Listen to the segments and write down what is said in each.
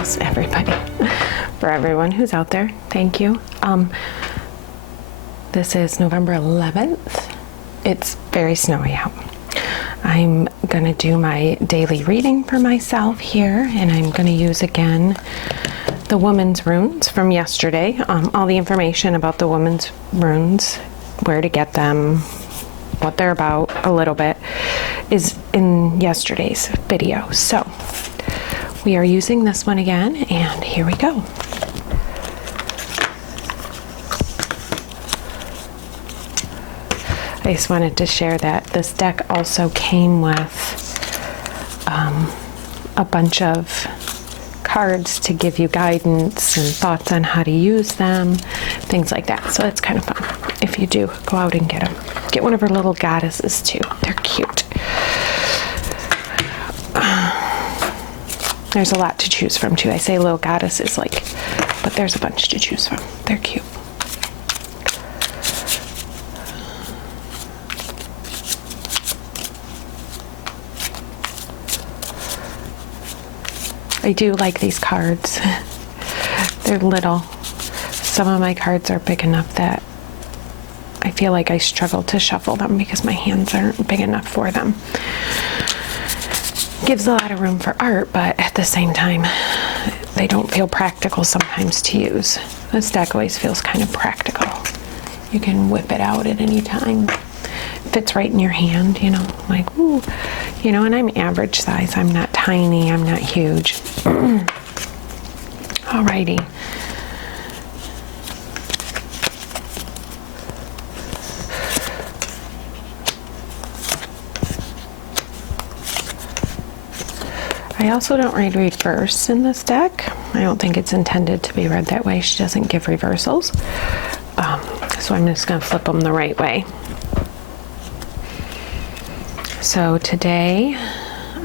is everybody. For everyone who's out there, thank you. This is November 11th. It's very snowy out. I'm going to do my daily reading for myself here, and I'm going to use again the woman's runes from yesterday. All the information about the woman's runes, where to get them, what they're about, a little bit, is in yesterday's video. So we are using this one again, and here we go. I just wanted to share that this deck also came with a bunch of cards to give you guidance and thoughts on how to use them, things like that. So it's kind of fun if you do go out and get them. Get one of her little goddesses too. They're cute. There's a lot to choose from too. I say little goddesses but there's a bunch to choose from. They're cute. I do like these cards. They're little. Some of my cards are big enough that I feel like I struggle to shuffle them because my hands aren't big enough for them. Gives a lot of room for art, but at the same time, they don't feel practical sometimes to use. This deck always feels kind of practical. You can whip it out at any time. Fits right in your hand, like, ooh, and I'm average size. I'm not tiny, I'm not huge. Alrighty. I also don't read reverse in this deck. I don't think it's intended to be read that way. She doesn't give reversals. So I'm just going to flip them the right way. So today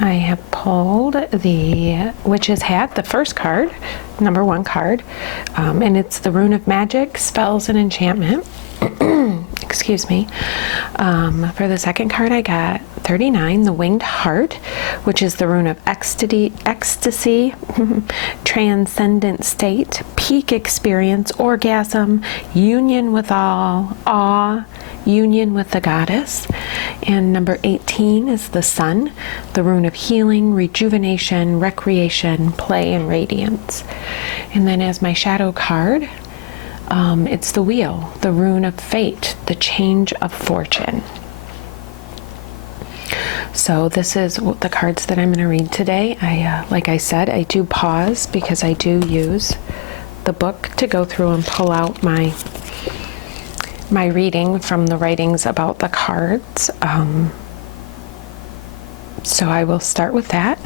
I have pulled the Witch's Hat, the first card, number 1 card, and it's the Rune of Magic, Spells and Enchantment. Excuse me. For the second card I got 39, the Winged Heart, which is the Rune of Ecstasy, Transcendent State, Peak Experience, Orgasm, Union with All, Awe, Union with the Goddess. And number 18 is the Sun, the Rune of Healing, Rejuvenation, Recreation, Play, and Radiance. And then as my shadow card, it's the Wheel, the Rune of Fate, the Change of Fortune. So this is the cards that I'm going to read today. Like I said, I do pause because I do use the book to go through and pull out my reading from the writings about the cards. So I will start with that.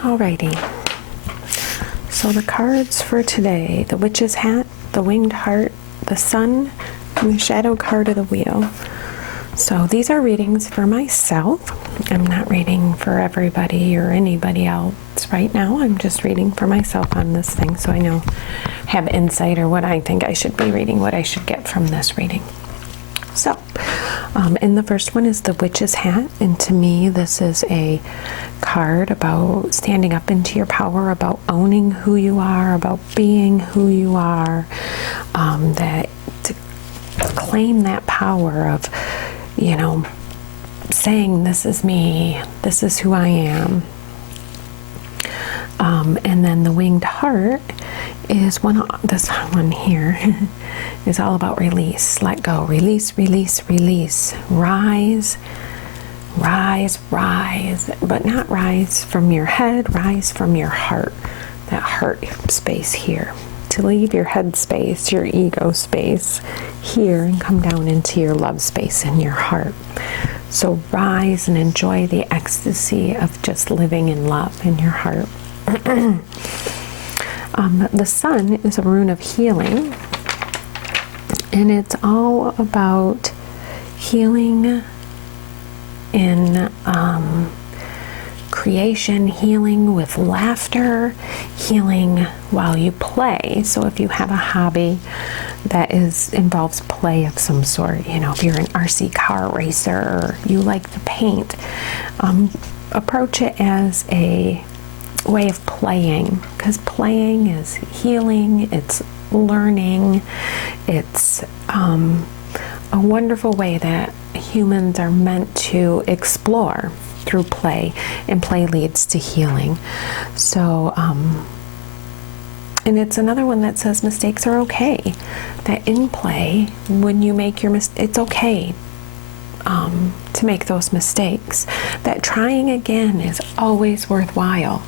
Alrighty. So the cards for today, the Witch's Hat, the Winged Heart, the Sun, and the shadow card of the Wheel. So these are readings for myself. I'm not reading for everybody or anybody else right now. I'm just reading for myself on this thing, so I have insight or what I think I should be reading, what I should get from this reading. So, and the first one is the Witch's Hat, and to me this is a card about standing up into your power, about owning who you are, about being who you are, that to claim that power of, saying this is me, this is who I am. And then the Winged Heart is this one here is all about release, let go, release, release, release, rise, rise, rise, but not rise from your head, rise from your heart, that heart space here. To leave your head space, your ego space here and come down into your love space in your heart. So rise and enjoy the ecstasy of just living in love in your heart. The Sun is a rune of healing, and it's all about healing in creation, healing with laughter, healing while you play. So if you have a hobby that involves play of some sort. You know, if you're an RC car racer or you like the paint, approach it as a way of playing, because playing is healing, it's learning, it's a wonderful way that humans are meant to explore through play, and play leads to healing. So, and it's another one that says mistakes are okay. That in play, when you make your mistake, it's okay to make those mistakes. That trying again is always worthwhile.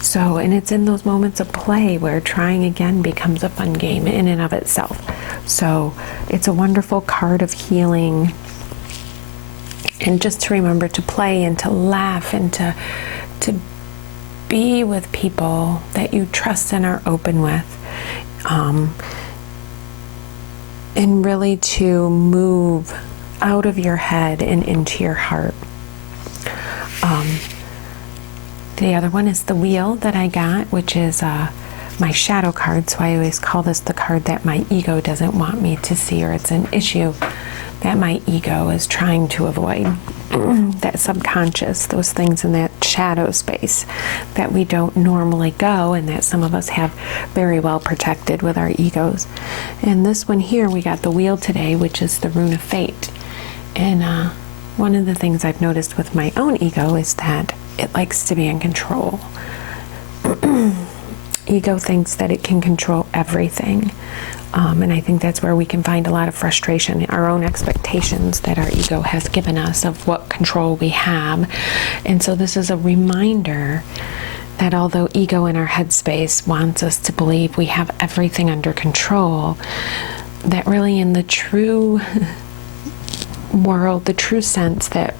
So, and it's in those moments of play where trying again becomes a fun game in and of itself. So, it's a wonderful card of healing. And just to remember to play and to laugh and to be with people that you trust and are open with, and really to move out of your head and into your heart. The other one is the wheel that I got, which is my shadow card. So I always call this the card that my ego doesn't want me to see, or it's an issue that my ego is trying to avoid. That subconscious, those things in that shadow space that we don't normally go, and that some of us have very well protected with our egos. And this one here, we got the wheel today, which is the rune of fate. And one of the things I've noticed with my own ego is that it likes to be in control. Ego thinks that it can control everything. And I think that's where we can find a lot of frustration, our own expectations that our ego has given us of what control we have. And so this is a reminder that although ego in our headspace wants us to believe we have everything under control, that really in the true world, the true sense that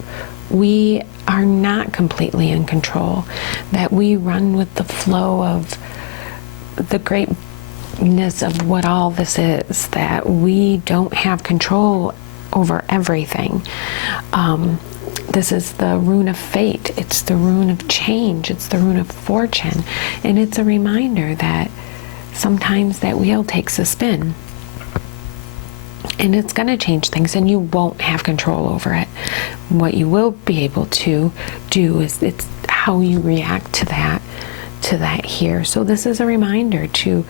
we are not completely in control, that we run with the flow of the greatness of what all this is, that we don't have control over everything. This is the rune of fate. It's the rune of change. It's the rune of fortune. And it's a reminder that sometimes that wheel takes a spin. And it's going to change things, and you won't have control over it. What you will be able to do is it's how you react to that here. So this is a reminder to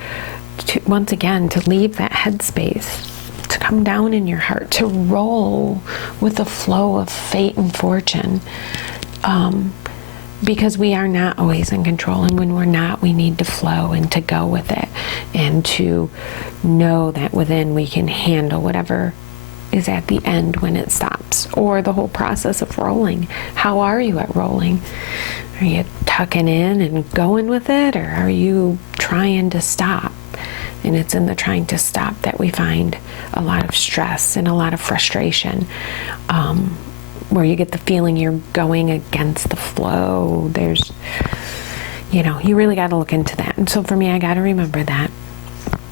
once again, to leave that headspace, to come down in your heart, to roll with the flow of fate and fortune. Because we are not always in control, and when we're not, we need to flow and to go with it, and to know that within we can handle whatever is at the end when it stops, or the whole process of rolling. How are you at rolling? Are you tucking in and going with it, or are you trying to stop? And it's in the trying to stop that we find a lot of stress and a lot of frustration. Where you get the feeling you're going against the flow. There's, you really got to look into that. And so for me, I got to remember that.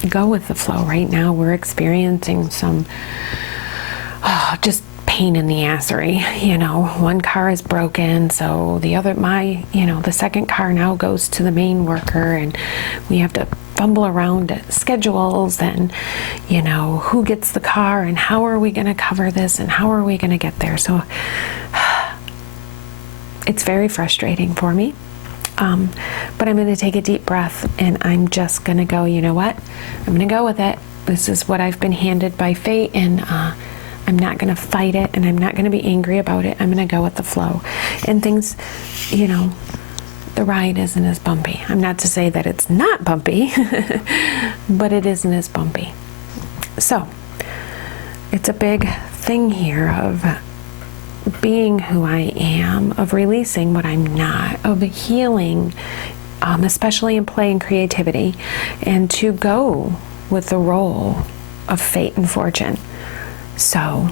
Go with the flow. Right now, we're experiencing some just pain in the assery. One car is broken, so the second car now goes to the main worker, and we have to fumble around at schedules and, who gets the car and how are we going to cover this and how are we going to get there. So it's very frustrating for me. But I'm going to take a deep breath, and I'm just going to go, you know what? I'm going to go with it. This is what I've been handed by fate, and I'm not going to fight it, and I'm not going to be angry about it. I'm going to go with the flow. And things, the ride isn't as bumpy. I'm not to say that it's not bumpy, but it isn't as bumpy. So it's a big thing here of being who I am, of releasing what I'm not, of healing, especially in play and creativity, and to go with the role of fate and fortune. So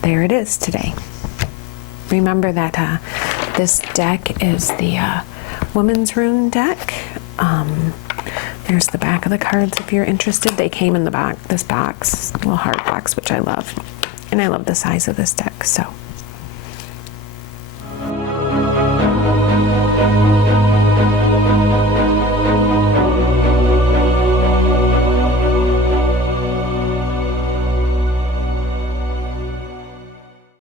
there it is today. Remember that this deck is the Woman's Rune deck. There's the back of the cards if you're interested. They came in this box, little hard box, which I love. And I love the size of this deck. So